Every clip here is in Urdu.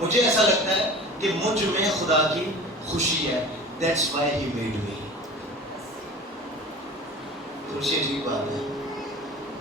مجھے ایسا لگتا ہے کہ مجھ میں خدا کی خوشی ہے. That's why he made me. خوشی عجیب بات ہے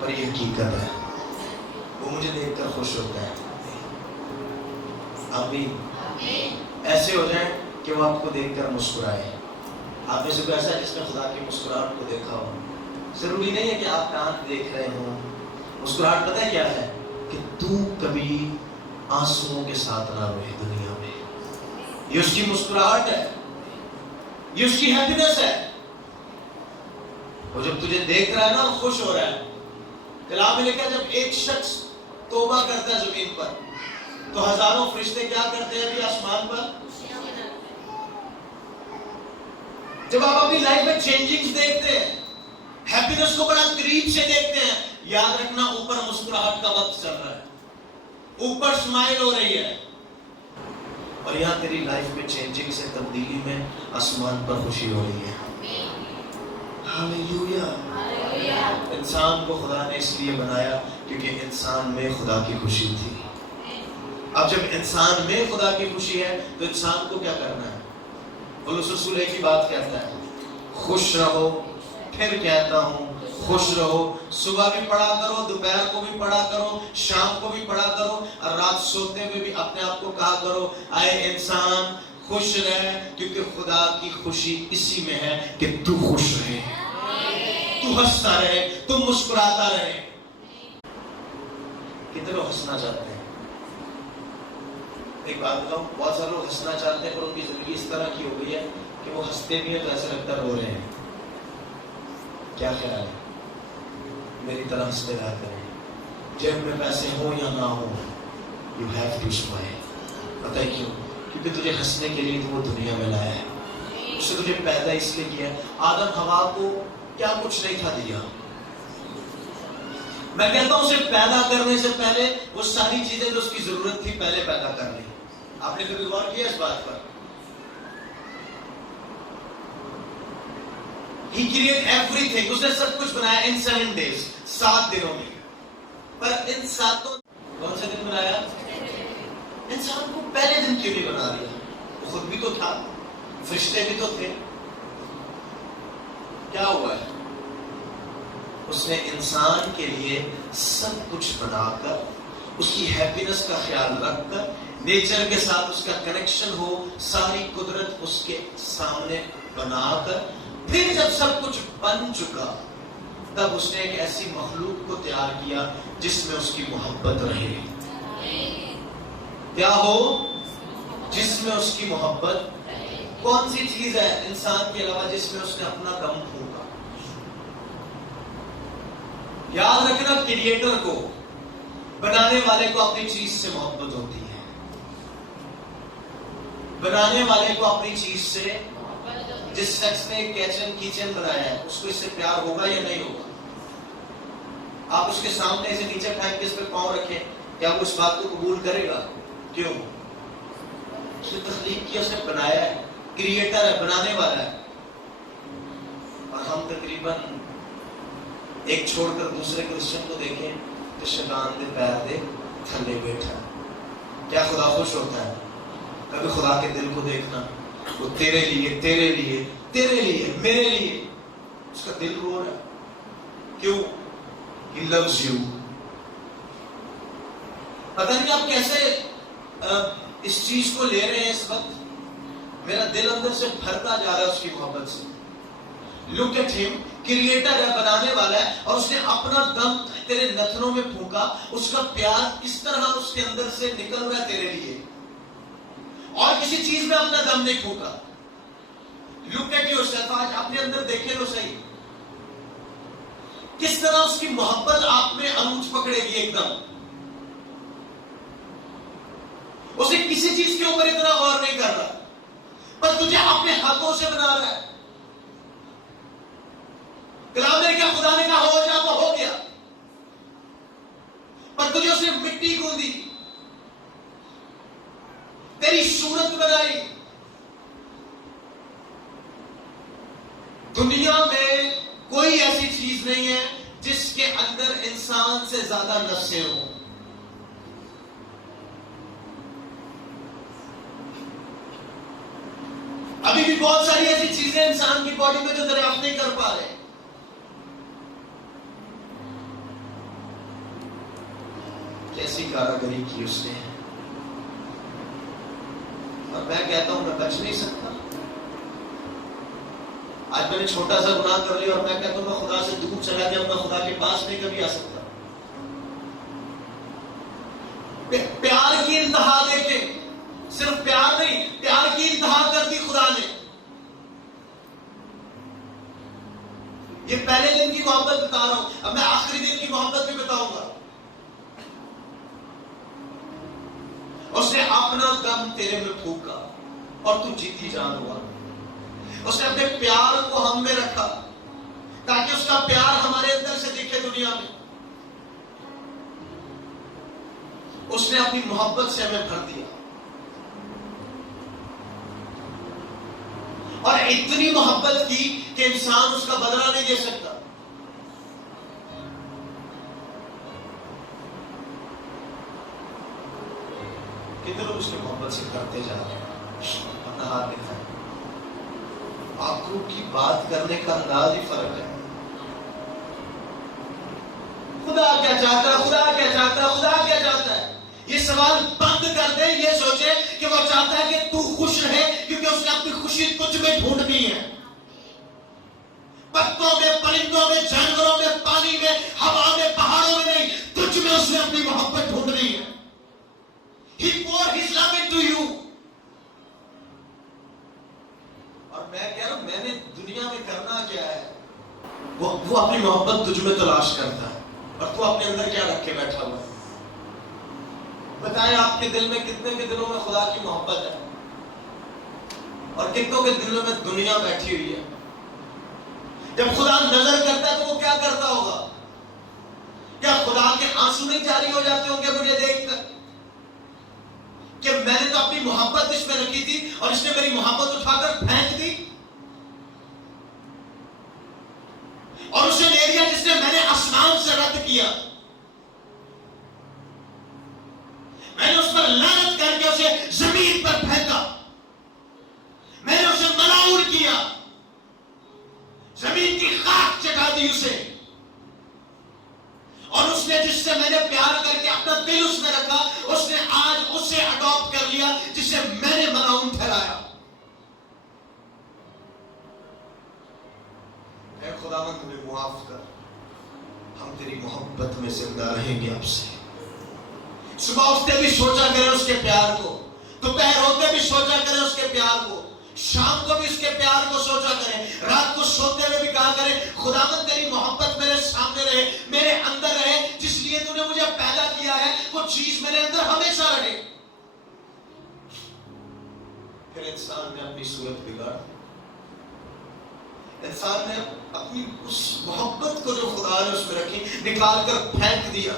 پر یہ حقیقت ہے. وہ مجھے دیکھ کر خوش ہوتا ہے. آپ بھی ایسے ہو جائیں کہ وہ آپ کو دیکھ کر مسکرائے. آپ میں سے کوئی ایسا ہے جس نے خدا کی مسکراہٹ کو دیکھا ہو؟ ضروری نہیں ہے کہ آپ کان دیکھ رہے ہوں. مسکراہٹ پتہ ہے کیا ہے؟ کہ تو کبھی آنسوؤں کے ساتھ نہ روئے دنیا میں. یہ اس کی مسکراہٹ ہے, یہ اس کی ہیپینس ہے. وہ جب تجھے دیکھ رہا ہے نا خوش ہو رہا ہے. کلام میں لکھا ہے جب ایک شخص توبہ کرتا ہے زمین پر تو ہزاروں فرشتے کیا کرتے ہیں بھی آسمان پر. جب آپ اپنی لائف میں چینجنگز دیکھتے ہیں, ہیپینس کو بڑا قریب سے دیکھتے ہیں, یاد رکھنا اوپر مسکراہٹ کا وقت چل رہا ہے, اوپر اسمائل ہو رہی ہے, اور یہاں تیری لائف میں چینجنگ سے تبدیلی میں آسمان پر خوشی ہو رہی ہے. ہاللیلویا. انسان کو خدا نے اس لیے بنایا کیونکہ انسان میں خدا کی خوشی تھی. اب جب انسان میں خدا کی خوشی ہے تو انسان کو کیا کرنا ہے؟ پولس رسول ایک ہی بات کہتا ہے, خوش رہو. پھر کہتا ہوں خوش رہو. صبح بھی پڑھا کرو, دوپہر کو بھی پڑھا کرو, شام کو بھی پڑھا کرو, اور رات سوتے ہوئے بھی اپنے آپ کو کہا کرو اے انسان خوش رہ, کیونکہ خدا کی خوشی اسی میں ہے کہ تو خوش رہے, تو ہنستا رہے, تو مسکراتا رہے. کتنے لوگ ہنسنا چاہتے ہیں؟ ایک بات بتاؤں, بہت سارے لوگ ہنسنا چاہتے ہیں پر ان کی زندگی اس طرح کی ہو گئی ہے کہ وہ ہنستے بھی ہیں تو ایسا لگتا ہے رو رہے ہیں. کیا خیال ہے؟ میری طرح ہنستے رہا کریں. جیب میں پیسے ہوں یا نہ ہوں, یو ہیو ٹو اسمائل. پتہ ہے کیوں؟ کیونکہ تجھے ہنسنے کے لیے تو وہ دنیا میں لایا ہے. اس نے تجھے پیدا اس لیے کیا ہے. آدم حوا کو کیا کچھ نہیں تھا دیا. میں کہتا ہوں اسے پیدا کرنے سے پہلے وہ ساری چیزیں جو اس کی ضرورت تھی پہلے پیدا کر لی. آپ نے کبھی غور کیا اس بات پر؟ He created everything. اس نے سب کچھ بنایا in 7 days, 7 دنوں میں. پر ان 7 کون سے دن بنایا؟ انسان کو پہلے دن کیوں نہیں بنا دیا؟ وہ خود بھی تو تھا, فرشتے بھی تو تھے. کیا ہوا ہے؟ اس نے انسان کے لیے سب کچھ بنا کر, اس کی ہیپینس کا خیال رکھ کر, نیچر کے ساتھ اس کا کنیکشن ہو, ساری قدرت اس کے سامنے بنا کر, پھر جب سب کچھ بن چکا تب اس نے ایک ایسی مخلوق کو تیار کیا جس میں اس کی محبت رہے. کیا ہو؟ جس میں اس کی محبت. کون سی چیز ہے انسان کے علاوہ جس میں اس نے اپنا دم پھونکا؟ یاد رکھنا, کریٹر کو, بنانے والے کو اپنی چیز سے محبت ہوتی ہے. بنانے والے کو اپنی چیز سے, جس شخص نے کچن بنایا ہے اس کو اس سے پیار ہوگا یا نہیں ہوگا؟ آپ اس کے سامنے اسے نیچے پھینک کے اس پہ پاؤں رکھیں, کیا وہ اس بات کو قبول کرے گا؟ کیوں؟ اس نے تخلیق کیا, اس نے بنایا ہے, کریٹر ہے, بنانے والا ہے. اور ہم تقریباً ایک چھوڑ کر دوسرے کرسچن کو دیکھیں تو شیطان دے پیر دے تھلے بیٹھا. کیا خدا خوش ہوتا ہے؟ کبھی خدا کے دل کو دیکھنا, وہ تیرے لیے, تیرے لیے, تیرے لیے, میرے لیے اس کا دل رو رہا ہے. کیوں؟ He loves you. پتہ نہیں آپ کیسے اس چیز کو لے رہے ہیں اس وقت. میرا دل اندر سے بھرتا جا رہا ہے اس کی محبت سے. Look at him, کریٹر ہے, بنانے والا ہے, اور اس نے اپنا دم تیرے نتنوں میں پھونکا. اس کا پیار کس طرح اس کے اندر سے نکل رہا ہے تیرے لیے, اور کسی چیز میں اپنا دم نہیں پھونکا. Look at yourself. آج اپنے اندر دیکھیں تو صحیح, کس طرح اس کی محبت آپ میں عروج پکڑے گی ایک دم. اسے کسی چیز کے اوپر اتنا غور نہیں کر رہا, پر تجھے اپنے ہاتھوں سے بنا رہا ہے. کلام میں کیا خدا نے کہا ہو جا تو ہو گیا, پر تجھے اس نے مٹی کو دی, تیری صورت بنائی. دنیا میں کوئی ایسی چیز نہیں ہے جس کے اندر انسان سے زیادہ نسیں ہوں. ابھی بھی بہت ساری ایسی چیزیں انسان کی باڈی میں جو دریافت نہیں کر پا رہے. کیسی کاراگری کی اس نے, اور میں کہتا ہوں میں بچ نہیں سکتا. آج میں نے چھوٹا سا گناہ کر لیا اور میں کہتا ہوں میں خدا سے دور چلا گیا, میں خدا کے پاس نہیں کبھی آ سکتا. پیار کی انتہا دیکھیں, صرف پیار نہیں, پیار کی انتہا کر دی خدا نے. یہ پہلے دن کی محبت بتا رہا ہوں, اب میں آخری دن کی محبت بھی بتاؤں گا. اس نے اپنا دم تیرے میں پھونکا اور تو جیتی جان ہوا. اس نے اپنے پیار کو ہم میں رکھا تاکہ اس کا پیار ہمارے اندر سے دکھے دنیا میں. اس نے اپنی محبت سے ہمیں بھر دیا, اور اتنی محبت کی کہ انسان اس کا بدلہ نہیں دے سکتا. کتنے لوگ اس کی محبت سے کرتے جا رہے ہیں. اپنا ہاتھ دکھائیں. آنکھوں کی بات کرنے کا انداز ہی فرق ہے. خدا کیا چاہتا ہے, خدا کیا چاہتا ہے, خدا کیا چاہتا ہے. یہ سوال بند کر دے, یہ سوچے کہ وہ چاہتا ہے کہ تو خوش رہے, کیونکہ اس نے اپنی خوشی تجھ میں ڈھونڈنی ہے. پتوں میں, پرندوں میں, جانوروں میں, پانی میں, ہوا میں, پہاڑوں میں نہیں, تجھ میں اس نے اپنی محبت ڈھونڈنی ہے. He poured his love into you. اور میں کہہ رہا ہوں, میں نے دنیا میں کرنا کیا ہے, وہ اپنی محبت تجھ میں تلاش کرتا ہے, اور تو اپنے اندر کیا رکھ کے بیٹھا ہوا ہے. بتائیں آپ کے دل میں کتنے کے دلوں میں خدا کی محبت ہے, اور کتنوں کے دلوں میں دنیا بیٹھی ہوئی ہے. جب خدا نظر کرتا ہے تو وہ کیا کرتا ہوگا؟ کیا خدا کے آنسو نہیں جاری ہو جاتے ہوں گے مجھے دیکھ کر کہ میں نے تو اپنی محبت اس میں رکھی تھی اور اس نے میری محبت اٹھا کر پھینک دی, اور اسے لے لیا جس نے میں نے آسمان سے رد کیا. میں نے اس پر لعنت کر کے اسے زمین پر پھینکا, میں نے اسے ملعون کیا, زمین کی خاک چٹا دی اسے. اور اس نے جس سے میں نے پیار کر کے اپنا دل اس میں رکھا, اس نے آج اسے اڈاپٹ کر لیا جسے میں نے ملعون ٹھہرایا. اے خداوند ہمیں معاف کر, ہم تیری محبت میں زندہ رہیں گے اب سے. صبح اٹھتے بھی سوچا کریں اس کے پیار کو, دوپہر ہوتے بھی سوچا کریں اس کے پیار کو, شام کو بھی اس کے پیار کو سوچا کریں, رات کو سوتے ہوئے بھی کہا کریں خداوند تیری محبت میرے سامنے رہے, میرے اندر رہے, جس لیے تو نے مجھے پیدا کیا ہے وہ چیز میرے اندر ہمیشہ رہے. پھر انسان نے اپنی صورت بگاڑ, انسان نے اپنی اس محبت کو جو خدا نے اس میں رکھی نکال کر پھینک دیا.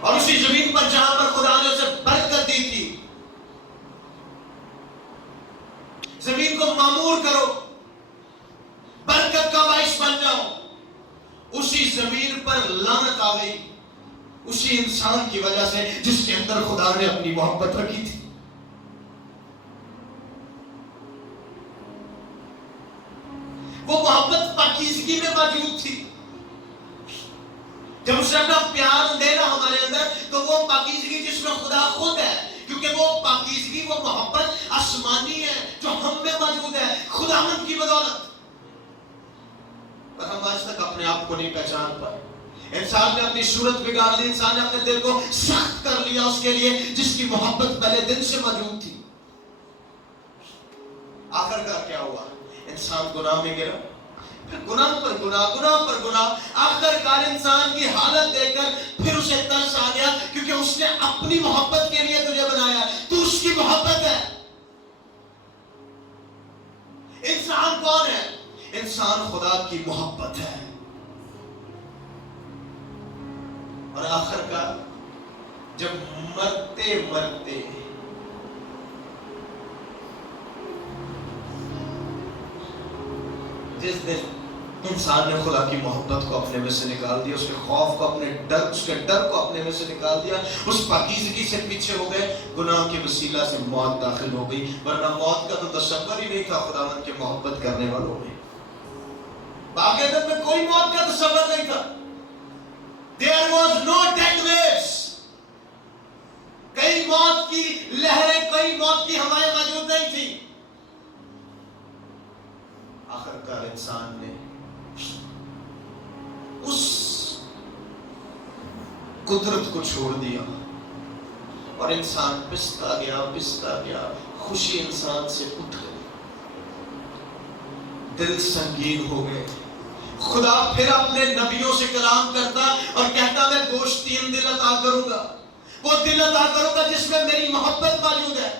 اور اسی زمین پر جہاں پر خدا نے اسے برکت دی تھی, زمین کو معمور کرو, برکت کا باعث بن جاؤ, اسی زمین پر لعنت آ گئی اسی انسان کی وجہ سے جس کے اندر خدا نے اپنی محبت رکھی تھی. وہ محبت پاکیزگی میں موجود تھی. جب اس نے اپنا پیار دینا ہمارے اندر تو وہ پاکیزگی جس میں خدا خود ہے, کیونکہ وہ پاکیزگی, وہ محبت آسمانی ہے جو ہم میں موجود ہے خداوند کی بدولت. پر ہم آج تک اپنے آپ کو نہیں پہچان پائے. انسان نے اپنی صورت بگاڑ لی, انسان نے اپنے دل کو سخت کر لیا اس کے لیے جس کی محبت پہلے دن سے موجود تھی. آخر کار کیا ہوا؟ انسان گناہ میں گرا, گناہ پر گناہ, گناہ پر گناہ. آخر کار انسان کی حالت دیکھ کر پھر اسے ترس آ گیا, کیونکہ اس نے اپنی محبت کے لیے تجھے بنایا, تو اس کی محبت ہے. انسان کون ہے؟ انسان خدا کی محبت ہے. اور آخر کار جب مرتے مرتے جس دن انسان نے خدا کی محبت کو اپنے میں سے نکال دیا، اس کے خوف کو اس کے ڈر کو اپنے میں سے نکال دیا، اس پاکیزگی سے پیچھے ہو گئے، گناہ کے وسیلہ سے موت داخل ہو گئی، ورنہ موت کا تو تصور ہی نہیں تھا خداوند کے محبت کرنے والوں میں۔ باقی عدد میں کوئی موت کا تصور نہیں تھا۔ There was no dead waves۔ کئی موت کی لہریں، کئی موت کی ہوائیں موجود نہیں تھی۔ آخرکار انسان نے اس قدرت کو چھوڑ دیا اور انسان پستا گیا، خوشی انسان سے اٹھ گئی، دل سنگین ہو گئے۔ خدا پھر اپنے نبیوں سے کلام کرتا اور کہتا میں گوشتین دل عطا کروں گا، وہ دل عطا کروں گا جس میں میری محبت موجود ہے۔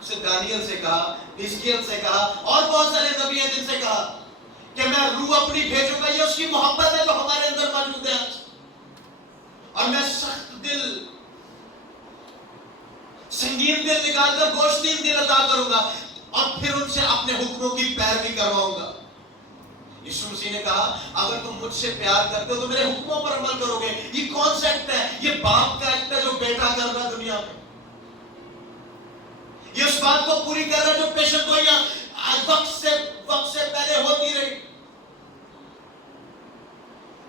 اسے دانیل سے کہا، حزقیل سے کہا، اور بہت سارے نبی ہیں جن سے کہا کہ میں روح اپنی بھیجوں گا، یہ اس کی محبت ہے جو ہمارے اندر موجود ہے، اور میں سخت دل، سنگین دل نکال کر گوشتین دل عطا کروں گا، اور پھر ان سے اپنے حکموں کی پیروی کرواؤں گا۔ یسوع مسیح نے کہا اگر تم مجھ سے پیار کرتے ہو تو میرے حکموں پر عمل کرو گے۔ یہ کون سا ایکٹ ہے؟ یہ باپ کا ایکٹ ہے جو بیٹا کر رہا دنیا میں۔ یہ اس بات کو پوری کر رہا ہے جو پیشن گوئیاں وقت سے پہلے ہوتی رہی۔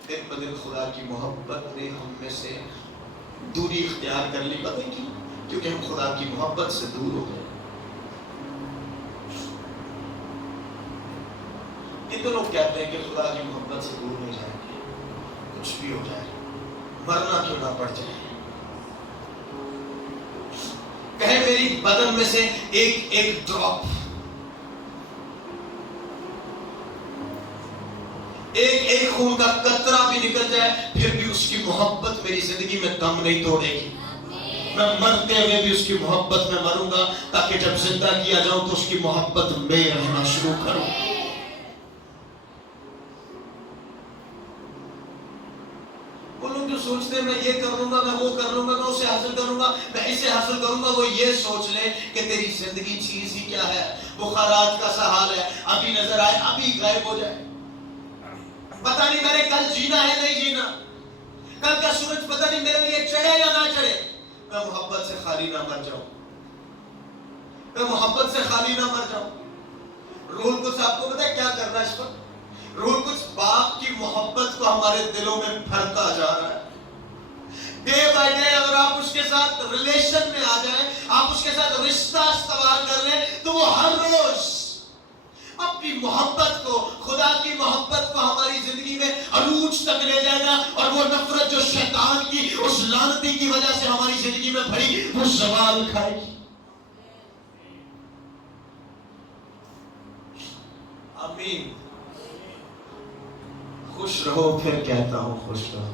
دن بدن خدا کی محبت نے ہم میں سے دوری اختیار کر لی، پتہ کیوں؟ کیونکہ ہم خدا کی محبت سے دور ہو گئے۔ کتنے لوگ کہتے ہیں کہ خدا کی محبت سے دور نہیں جائیں گے، کچھ بھی ہو جائے، مرنا کیوں نہ پڑ جائے، کہیں میری بدن میں سے ایک ڈراپ، ایک خون کا قطرہ بھی نکل جائے، پھر بھی اس کی محبت میری زندگی میں دم نہیں توڑے گی۔ میں مرتے ہوئے بھی اس کی محبت میں مروں گا، تاکہ جب زندہ کیا جاؤں تو اس کی محبت میں رہنا شروع کروں۔ وہ لوگ جو سوچتے ہیں میں یہ کر لوں گا، میں وہ کر لوں گا، میں اسے حاصل کروں گا، میں اسے حاصل کروں گا، وہ یہ سوچ لے کہ تیری زندگی چیز ہی کیا ہے، بخارات کا سا حال ہے، ابھی نظر آئے ابھی غائب ہو جائے، پتہ نہیں میں نے کل جینا ہے نہیں جینا، کل کا سورج پتہ نہیں میرے لیے چڑھے یا نہ چڑھے۔ میں محبت سے خالی نہ مر جاؤں، میں محبت سے خالی نہ مر جاؤں۔ روح القدس آپ کو پتہ ہے کیا کرنا ہے اس پر؟ روح القدس باپ کی محبت کو ہمارے دلوں میں بھرتا جا رہا ہے۔ ڈے بائی ڈے اگر آپ اس کے ساتھ ریلیشن میں آ جائیں، آپ اس کے ساتھ رشتہ استوار کر لیں، تو وہ ہر روز اپنی محبت کو، خدا کی محبت کو ہماری زندگی میں عروج تک لے جائے گا، اور وہ نفرت جو شیطان کی اس لعنتی کی وجہ سے ہماری زندگی میں بھری، وہ زوال کھائے گی۔ آمین۔ خوش رہو، پھر کہتا ہوں خوش رہو۔